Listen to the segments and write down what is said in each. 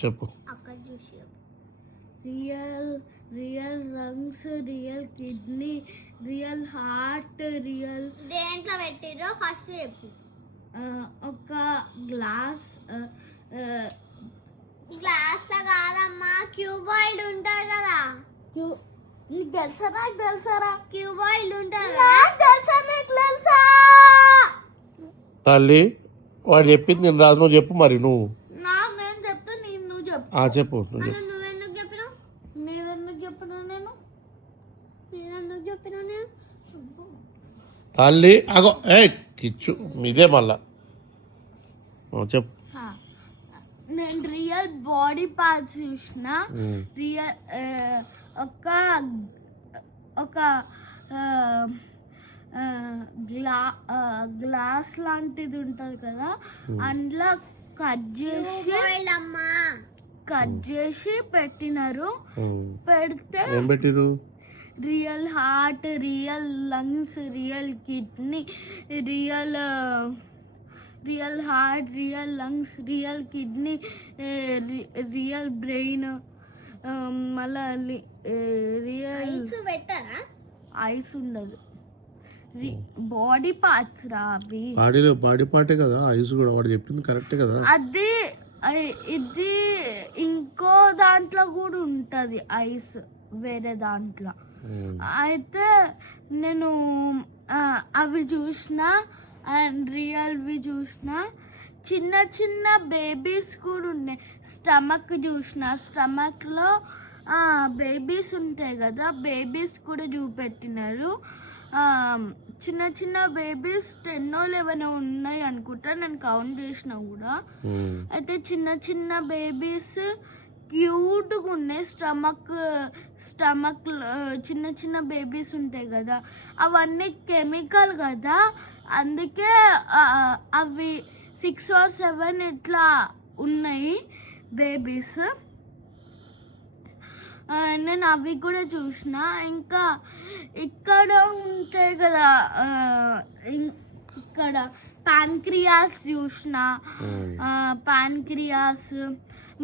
చెప్పు. అక్కడ చూసి real real lungs, real kidney, real heart, real దేంట్లో పెట్టిరో ఫస్ట్ చెప్పు. ఒక గ్లాస్ కాదమ్మా, క్యూబాయిడ్ ఉంటుంది కదా. నీకు తెలుసా? నాకు తెలుసారా? క్యూబాయిడ్ ఉంటుంది. తెలుసా? నీకు తెలుసా? తల్లి వాడు చెప్పింది నేను రాదు, నువ్వు చెప్పు. మరి నువ్వు నేను చెప్తా, నువ్వు చెప్పు. చెప్పు. నువ్వెందుకు చెప్పినావు? నేనెందుకు చెప్పినా? నేనెందుకు చెప్పినా? తల్లి అగో కిచ్చు మీదే మళ్ళా చెప్పు. నేను రియల్ బాడీ పార్ట్స్ చూసిన. రియల్ ఒక గ్లాస్ లాంటిది ఉంటుంది కదా, అందులో కట్ చేసి పెట్టినారు. పెడితే real heart, real lungs, real kidney, real heart, real lungs, real kidney, real brain, మళ్ళీ రియల్ ఐస్ ఉండదు. బాడీ పార్ట్స్ రా అవి. బాడీ పార్టే కదా ఐస్ కూడా. వాడు చెప్పింది కరెక్టే కదా. అది ఇది ఇంకో దాంట్లో కూడా ఉంటుంది ఐస్, వేరే దాంట్లో. అయితే నేను అవి చూసిన అండ్ రియల్వి చూసిన. చిన్న చిన్న బేబీస్ కూడా ఉన్నాయి. స్టమక్ చూసిన. స్టమక్లో బేబీస్ ఉంటాయి కదా, బేబీస్ కూడా చూపెట్టినారు. చిన్న చిన్న బేబీస్ 10 or 11 ఉన్నాయి అనుకుంటా, నేను కౌంట్ చేసిన కూడా. అయితే చిన్న చిన్న బేబీస్ క్యూట్గా ఉన్నాయి. స్టమక్ చిన్న చిన్న బేబీస్ ఉంటాయి కదా, అవన్నీ కెమికల్ కదా, అందుకే అవి 6 or 7 ఇట్లా ఉన్నాయి బేబీస్. నేను అవి కూడా చూసిన. ఇంకా ఇక్కడ ఉంటాయి కదా, ఇక్కడ ప్యాన్క్రియాస్ చూసిన. ప్యాన్క్రియాస్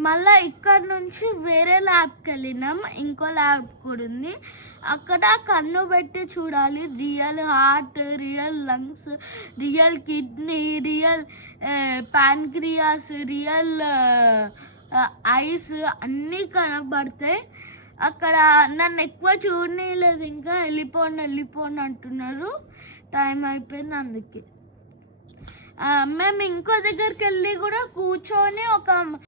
మళ్ళీ ఇక్కడ నుంచి వేరే ల్యాబ్కి వెళ్ళినాం. ఇంకో ల్యాబ్ కూడా ఉంది. అక్కడ కన్ను పెట్టి చూడాలి. Real heart, real lungs, real kidney, real pancreas, real ice అన్నీ కనబడతాయి. అక్కడ నన్ను ఎక్కువ చూడలేదు. ఇంకా వెళ్ళిపోండి అంటున్నారు. టైం అయిపోయింది అందుకే. మేము ఇంకో దగ్గరికి వెళ్ళి కూడా కూర్చొని ఒక